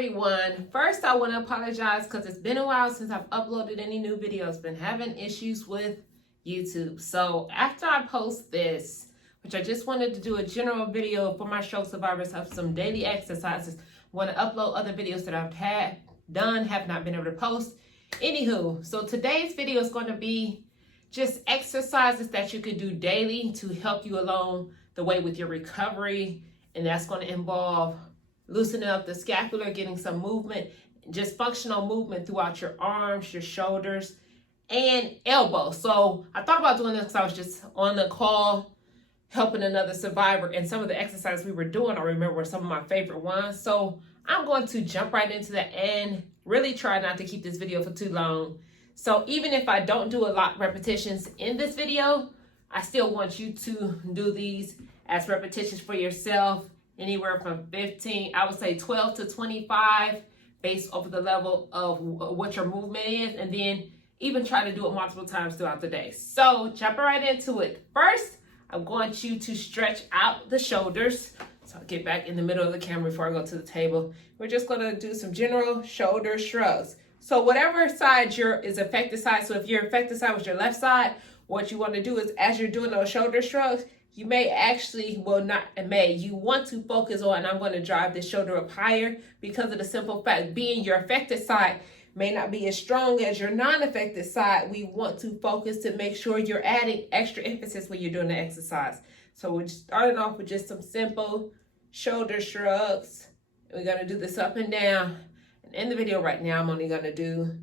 everyone. First, I want to apologize because it's been a while since I've uploaded any new videos. Been having issues with YouTube. So after I post this, which I just wanted to do a general video for my stroke survivors of some daily exercises, I want to upload other videos that I've have not been able to post. Anywho, so today's video is going to be just exercises that you could do daily to help you along the way with your recovery. And that's going to involve loosening up the scapula, getting some movement, just functional movement throughout your arms, your shoulders, and elbows. So I thought about doing this because I was just on the call helping another survivor, and some of the exercises we were doing, I remember, were some of my favorite ones. So I'm going to jump right into that and really try not to keep this video for too long. So even if I don't do a lot of repetitions in this video, I still want you to do these as repetitions for yourself, anywhere from 15, I would say 12 to 25, based off of the level of what your movement is, and then even try to do it multiple times throughout the day. So jumping right into it. First, I want you to stretch out the shoulders. So I'll get back in the middle of the camera before I go to the table. We're just gonna do some general shoulder shrugs. So whatever side is affected side, so if your affected side was your left side, what you wanna do is, as you're doing those shoulder shrugs, you may actually, you want to focus on, and I'm going to drive this shoulder up higher, because of the simple fact being your affected side may not be as strong as your non-affected side. We want to focus to make sure you're adding extra emphasis when you're doing the exercise. So we're starting off with just some simple shoulder shrugs. We're going to do this up and down. And in the video right now, I'm only going to do,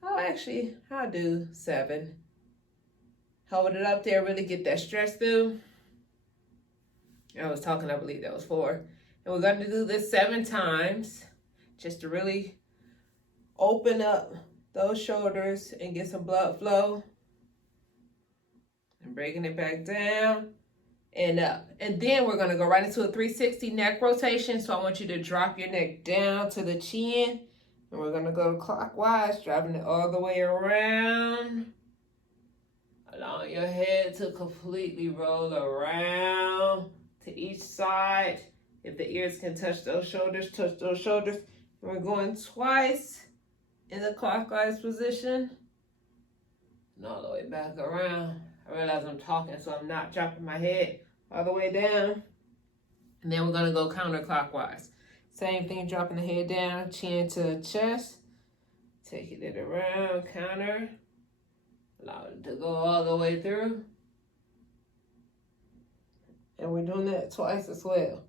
I'll do 7. Hold it up there, really get that stretch through. I was talking, I believe that was 4. And we're going to do this 7 times, just to really open up those shoulders and get some blood flow. And breaking it back down and up. And then we're going to go right into a 360 neck rotation. So I want you to drop your neck down to the chin. And we're going to go clockwise, driving it all the way around. Allowing your head to completely roll around to each side. If the ears can touch those shoulders, touch those shoulders. We're going twice in the clockwise position and all the way back around. I realize I'm talking, so I'm not dropping my head all the way down. And then we're going to go counterclockwise. Same thing, dropping the head down, chin to chest, taking it around, counter, allow it to go all the way through. And we're doing that twice as well.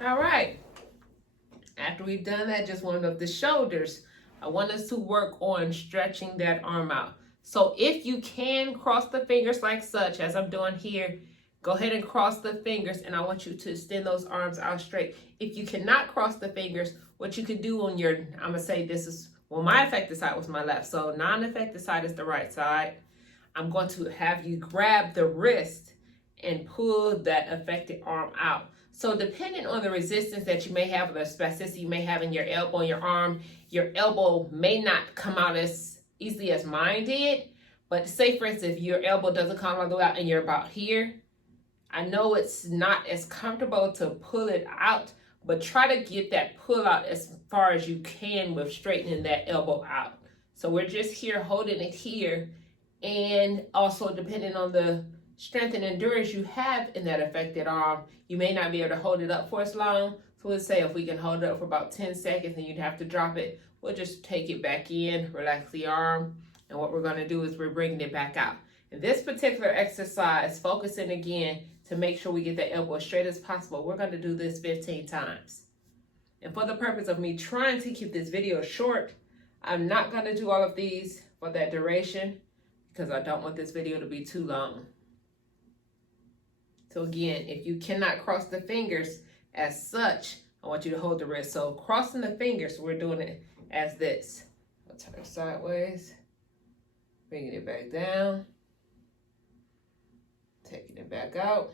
All right. After we've done that, just warmed up the shoulders, I want us to work on stretching that arm out. So if you can cross the fingers like such, as I'm doing here, go ahead and cross the fingers, and I want you to extend those arms out straight. If you cannot cross the fingers, what you could do on your, I'm gonna say this is, well, my affected side was my left, so non-affected side is the right side. I'm going to have you grab the wrist and pull that affected arm out. So depending on the resistance that you may have, or the spasticity you may have in your elbow and your elbow may not come out as easily as mine did. But say, for instance, if your elbow doesn't come all the way out and you're about here, I know it's not as comfortable to pull it out, but try to get that pull out as far as you can with straightening that elbow out. So we're just here holding it here, and also depending on the strength and endurance you have in that affected arm, you may not be able to hold it up for as long. So let's say if we can hold it up for about 10 seconds and you'd have to drop it, we'll just take it back in, relax the arm, and what we're going to do is we're bringing it back out. In this particular exercise, focusing again to make sure we get the elbow as straight as possible, we're going to do this 15 times. And for the purpose of me trying to keep this video short, I'm not going to do all of these for that duration, because I don't want this video to be too long. So again, if you cannot cross the fingers as such, I want you to hold the wrist. So crossing the fingers, we're doing it as this. I'll turn sideways, bringing it back down, taking it back out.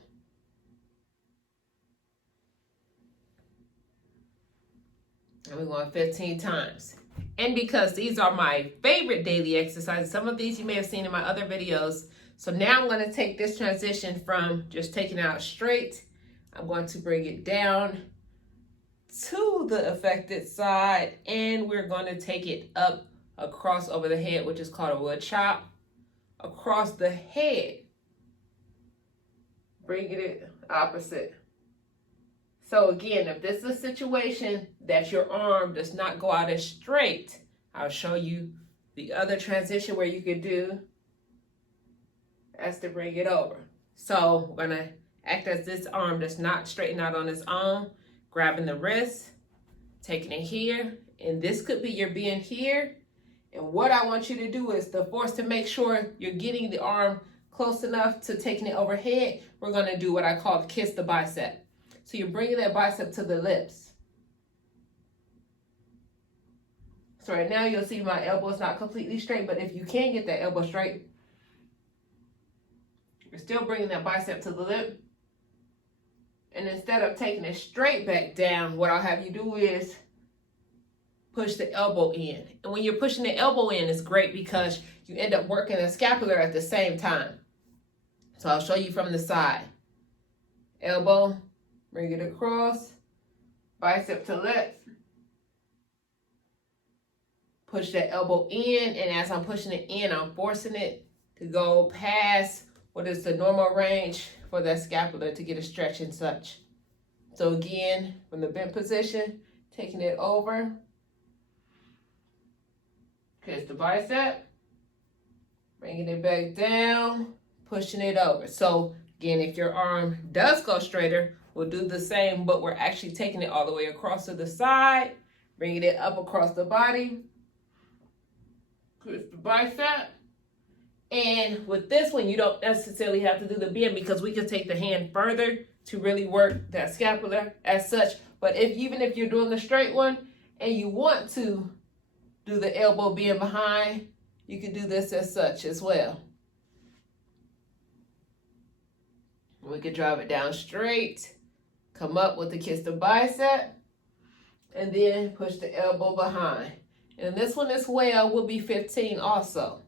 And we're going 15 times. And because these are my favorite daily exercises, some of these you may have seen in my other videos. So now I'm going to take this transition from just taking it out straight. I'm going to bring it down to the affected side, and we're going to take it up across over the head, which is called a wood chop, across the head. Bringing it opposite. So again, if this is a situation that your arm does not go out as straight, I'll show you the other transition where you could do as to bring it over. So we're going to act as this arm does not straighten out on its own, grabbing the wrist, taking it here, and this could be your being here. And what I want you to do is the force to make sure you're getting the arm close enough to taking it overhead. We're going to do what I call kiss the bicep. So you're bringing that bicep to the lips. So right now you'll see my elbow is not completely straight, but if you can get that elbow straight, you're still bringing that bicep to the lip. And instead of taking it straight back down, what I'll have you do is push the elbow in. And when you're pushing the elbow in, it's great because you end up working the scapular at the same time. So I'll show you from the side. Elbow, bring it across, bicep to lip. Push that elbow in, and as I'm pushing it in, I'm forcing it to go past what is the normal range for that scapula to get a stretch and such. So again, from the bent position, taking it over. Kiss the bicep, bringing it back down, pushing it over. So again, if your arm does go straighter, we'll do the same, but we're actually taking it all the way across to the side, bringing it up across the body, kiss the bicep. And with this one, you don't necessarily have to do the bend because we can take the hand further to really work that scapula as such. But even if you're doing the straight one and you want to do the elbow bend behind, you can do this as such as well. We could drive it down straight, come up with the kiss the bicep, and then push the elbow behind. And this one as well will be 15 also.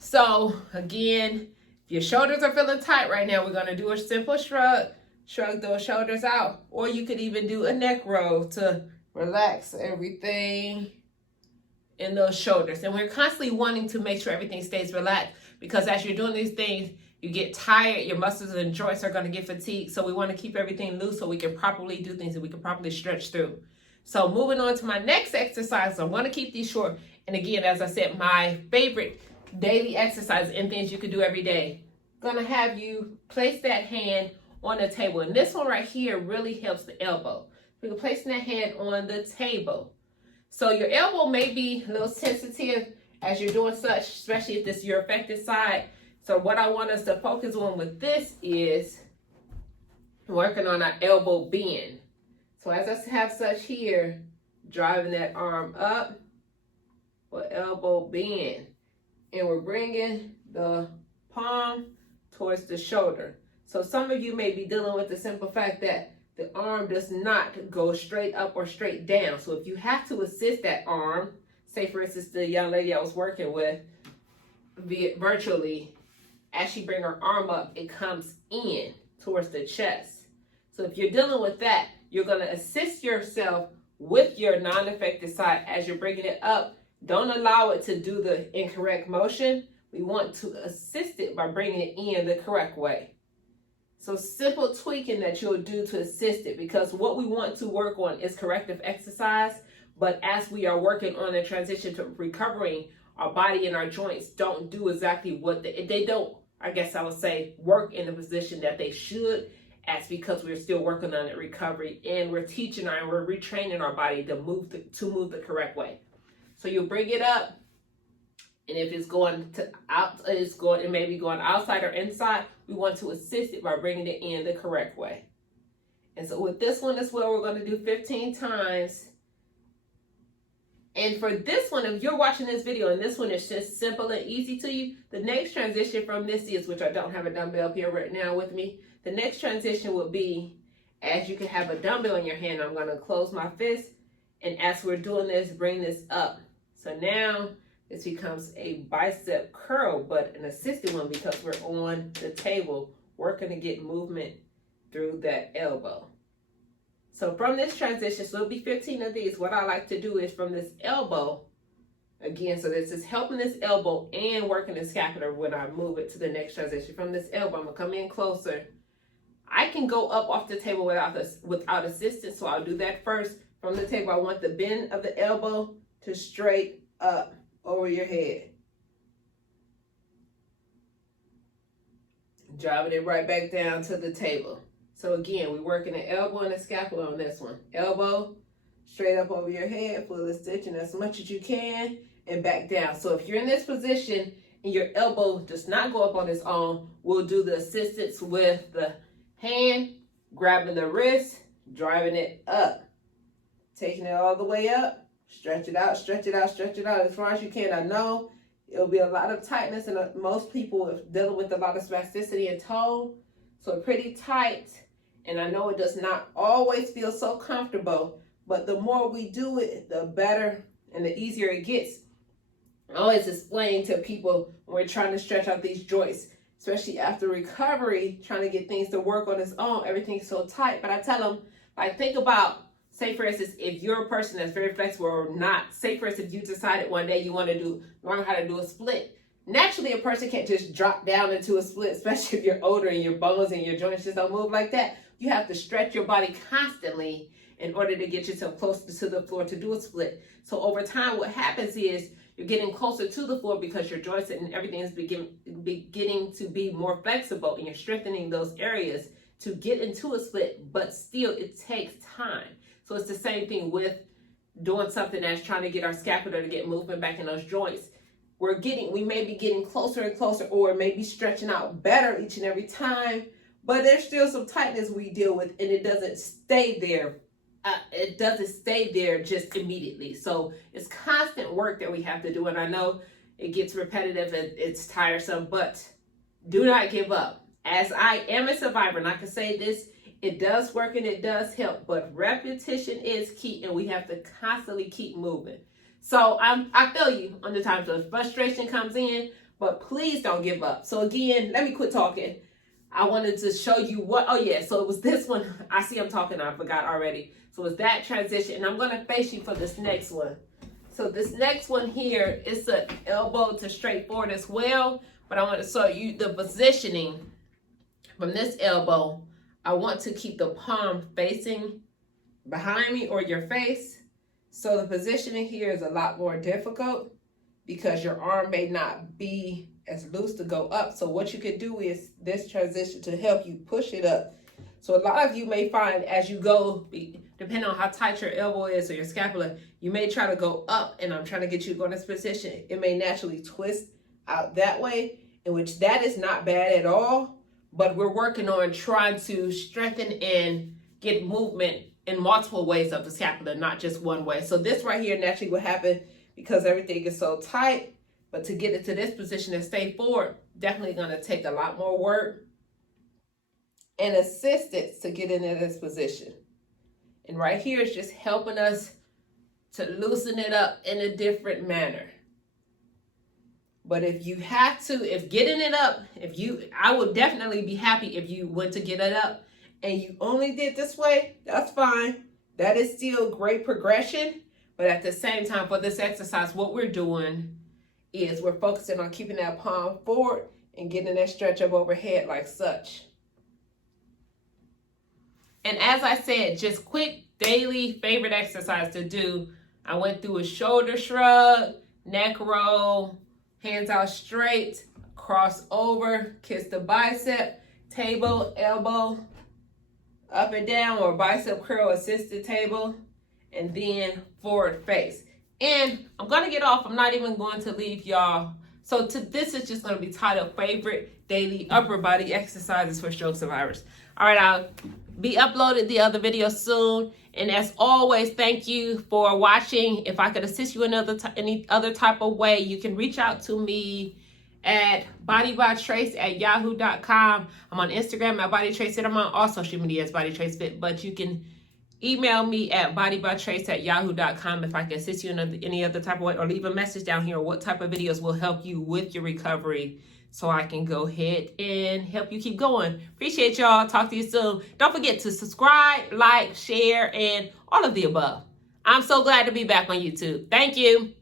So again, if your shoulders are feeling tight right now, we're going to do a simple shrug. Shrug those shoulders out. Or you could even do a neck roll to relax everything in those shoulders. And we're constantly wanting to make sure everything stays relaxed because as you're doing these things, you get tired, your muscles and joints are going to get fatigued. So we want to keep everything loose so we can properly do things and we can properly stretch through. So moving on to my next exercise, I want to keep these short. And again, as I said, my favorite daily exercise and things you can do every day. I'm going to have you place that hand on the table. And this one right here really helps the elbow. You're placing that hand on the table. So your elbow may be a little sensitive as you're doing such, especially if this is your affected side. So what I want us to focus on with this is working on our elbow bend. So as I have such here, driving that arm up for elbow bend. And we're bringing the palm towards the shoulder. So some of you may be dealing with the simple fact that the arm does not go straight up or straight down. So if you have to assist that arm, say for instance, the young lady I was working with virtually, as she brings her arm up, it comes in towards the chest. So if you're dealing with that, you're going to assist yourself with your non-affected side as you're bringing it up. Don't allow it to do the incorrect motion. We want to assist it by bringing it in the correct way. So simple tweaking that you'll do to assist it, because what we want to work on is corrective exercise. But as we are working on the transition to recovering, our body and our joints don't do exactly what they don't, I guess I would say, work in the position that they should. That's because we're still working on the recovery and we're teaching and we're retraining our body to move the correct way. So you'll bring it up, and if it's going to out, it may be going outside or inside. We want to assist it by bringing it in the correct way. And so with this one as well, we're going to do 15 times. And for this one, if you're watching this video and this one is just simple and easy to you, the next transition from this is, which I don't have a dumbbell up here right now with me, the next transition will be, as you can have a dumbbell in your hand, I'm going to close my fist And as we're doing this, bring this up. So now this becomes a bicep curl, but an assisted one because we're on the table working to get movement through that elbow. So from this transition, so it'll be 15 of these. What I like to do is from this elbow, again, so this is helping this elbow and working the scapula when I move it to the next transition. From this elbow, I'm gonna come in closer. I can go up off the table without assistance, so I'll do that first. From the table, I want the bend of the elbow to straight up over your head. Driving it right back down to the table. So again, we're working the elbow and the scapula on this one. Elbow, straight up over your head, full extension as much as you can, and back down. So if you're in this position and your elbow does not go up on its own, we'll do the assistance with the hand, grabbing the wrist, driving it up. Taking it all the way up, stretch it out, stretch it out, stretch it out as far as you can. I know it'll be a lot of tightness, and most people are dealing with a lot of spasticity and tone, so pretty tight. And I know it does not always feel so comfortable, but the more we do it, the better and the easier it gets. I always explain to people when we're trying to stretch out these joints, especially after recovery, trying to get things to work on its own, everything's so tight. But I tell them, like, think about, say for instance, if you're a person that's very flexible or not, say for instance, if you decided one day you want to learn how to do a split. Naturally, a person can't just drop down into a split, especially if you're older and your bones and your joints just don't move like that. You have to stretch your body constantly in order to get yourself closer to the floor to do a split. So over time, what happens is you're getting closer to the floor because your joints and everything is beginning to be more flexible, and you're strengthening those areas to get into a split, but still it takes time. So it's the same thing with doing something that's trying to get our scapula to get movement back in those joints. We may be getting closer and closer, or maybe stretching out better each and every time, but there's still some tightness we deal with, and it doesn't stay there. It doesn't stay there just immediately. So it's constant work that we have to do, and I know it gets repetitive and it's tiresome, but do not give up. As I am a survivor, and I can say this, it does work and it does help, but repetition is key, and we have to constantly keep moving. So I feel you on the times of frustration comes in, but please don't give up. So again, let me quit talking. I wanted to show you so it was this one. I see I'm talking, I forgot already. So it's that transition, and I'm gonna face you for this next one. So this next one here is an elbow to straight forward as well, but I want to show you the positioning from this elbow. I want to keep the palm facing behind me or your face. So the positioning here is a lot more difficult because your arm may not be as loose to go up. So what you can do is this transition to help you push it up. So a lot of you may find as you go, depending on how tight your elbow is or your scapula, you may try to go up, and I'm trying to get you to go in this position. It may naturally twist out that way, in which that is not bad at all. But we're working on trying to strengthen and get movement in multiple ways of the scapula, not just one way. So this right here naturally will happen because everything is so tight. But to get it to this position and stay forward, definitely going to take a lot more work and assistance to get into this position. And right here is just helping us to loosen it up in a different manner. But if you have to, if getting it up, I would definitely be happy if you went to get it up and you only did this way, that's fine. That is still great progression. But at the same time, for this exercise, what we're doing is we're focusing on keeping that palm forward and getting that stretch up overhead like such. And as I said, just quick daily favorite exercise to do. I went through a shoulder shrug, neck roll, hands out straight, cross over, kiss the bicep, table, elbow, up and down, or bicep curl, assisted table, and then forward face. And I'm going to get off. I'm not even going to leave y'all. So this is just going to be titled Favorite Daily Upper Body Exercises for Stroke Survivors. All right, I'll be uploading the other video soon. And as always, thank you for watching. If I could assist you in any other type of way, you can reach out to me at bodybytrace@yahoo.com. I'm on Instagram at bodytrace. I'm on all social media as bodytracefit, but you can Email me at bodybytrace@yahoo.com if I can assist you in any other type of way, or leave a message down here what type of videos will help you with your recovery so I can go ahead and help you keep going. Appreciate y'all. Talk to you soon. Don't forget to subscribe, like, share, and all of the above. I'm so glad to be back on YouTube. Thank you.